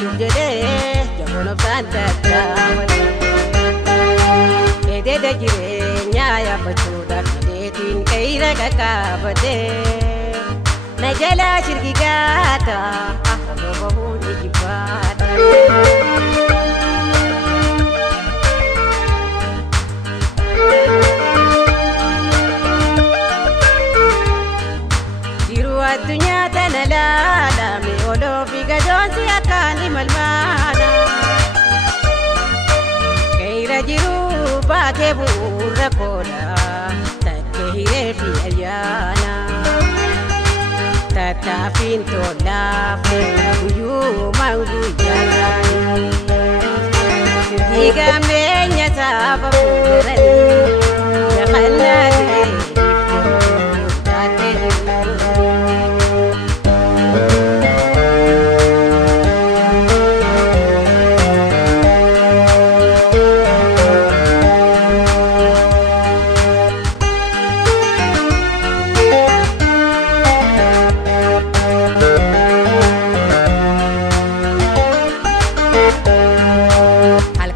ifachuuf jedhee jaboon obsaan tattaafate. Eededa jireenyaa yaabbachuudhaaf jedheetiin qe'ira qaqqaabate. Na jalaa shirgi gaata afaan bahuun ijibbaata. Addunyaa tana laalame oloofi gadoonsi akkaan imalmaana. Qe'ira jiru baatee bu'uura koodha takkee hireefi ayyaana. Tattaaffiin tolaafe guyyuumaan guyyaadhaani. Sirrii gammeenya saba fuudhanii yakannaa ta'e iftuu taatee jiru.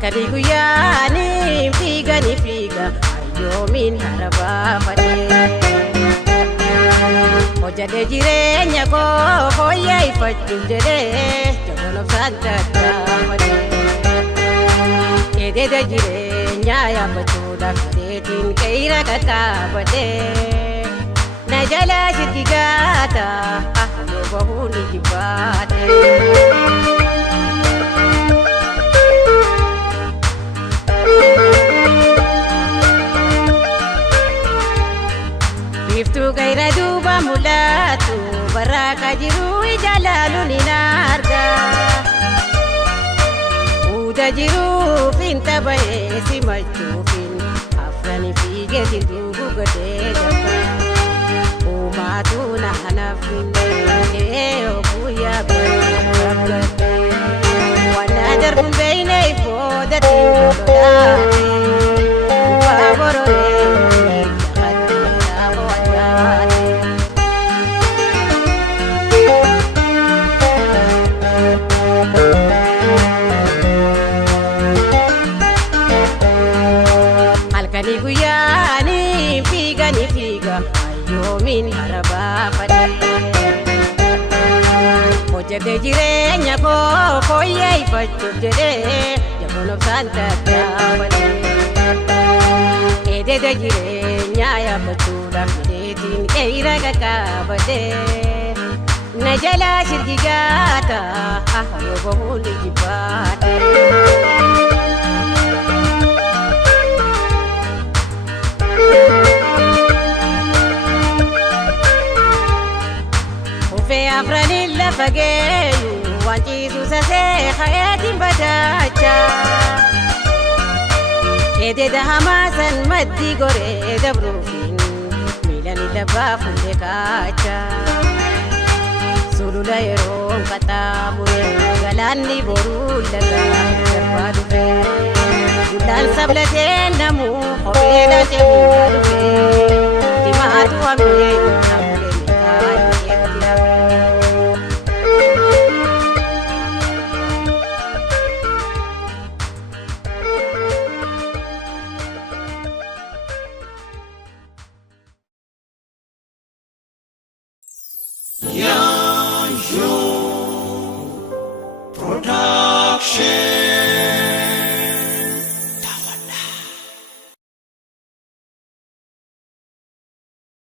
Kadi guyyaanii fiiga ayyoomiin harabaa fadhee. Hojjatee jireenya koo fooyyee ifachuuf jedhee jaboon obsaan tattaafate. Eededa jireenyaa yaabbachuudhaaf jedheetiin qe'ira qaqqaabate. Na jalaa shirgi gaata afaan bahuun ijibbaate. Iftuu qe'ira duuba mul'atu barraaqaa jiru ijaalaaluun hin arga. Uda jiruufin taphee simachuufin afrani fiigeetiin duubu godhee jaba. Uumaatu naanaaf finne guyyaa bareedaa. Wanna darbuun beeyne ifoodatiin lolaate. Ubaa bororee. Halkanii guyyaanii fiiga ayyoomiin harabaa fadhee. Hojjatee jireenya koo fooyyee ifachuuf jedhee jaboon obsaan tattaafate. Eededa jireenyaa yaabbachuudhaaf jedheetiin qe'ira qaqqaabate. Na jalaa shirgi gaata afaan bahuun ijibbaate. Ufee afraniin lafa geeyu waan ciisu sasee hayatiin badaacha. Eededa hamaasan maddii goree dabruufin miilani labbaa fuudhee kaacha. Sulula yeroon qaxxaamure galaanni boruu lagaa darbaa dhufe. Gullaan sablatee namuu kophee laatee bu'aa dhufe. Dimaatu hamee.